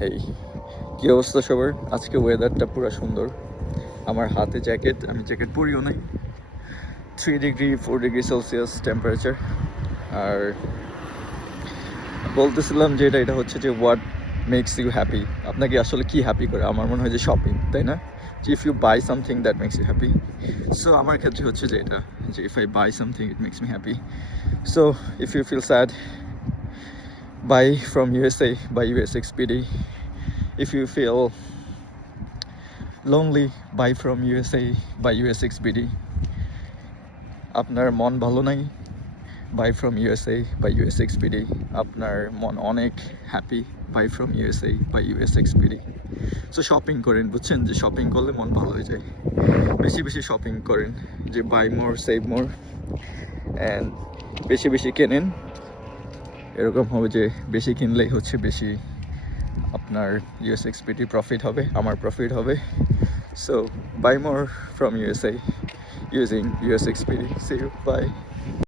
হেই, কী অবস্থা সবার? আজকে ওয়েদারটা পুরো সুন্দর। আমার হাতে জ্যাকেট, আমি জ্যাকেট পরিও নাই। 3 ডিগ্রি 4 ডিগ্রি সেলসিয়াস টেম্পারেচার। আর বলতেছিলাম যে এটা হচ্ছে যে হোয়াট মেক্স ইউ হ্যাপি। আপনাকে আসলে কি হ্যাপি করে? আমার মনে হয় যে শপিং, তাই না? যে if you buy something that makes you happy. So আমার ক্ষেত্রে হচ্ছে যে এটা, যে if I buy something it makes me happy. So if you feel sad, buy from USA, buy US XPD. If you feel lonely, buy from USA, buy US XPD. আপনার মন ভালো নাই, buy from USA, buy US XPD. আপনার মন অনেক happy, buy from USA, buy US XPD. So shopping করেন, বুঝছেন যে শপিং করলে মন ভালো হয়ে যায়। বেশি বেশি শপিং করেন, যে buy more save more, and বেশি বেশি কেনেন। এরকম হবে যে বেশি কিনলেই হচ্ছে বেশি আপনার US XPD প্রফিট হবে, আমার প্রফিট হবে। So buy more from USA using US XPD. See you, bye.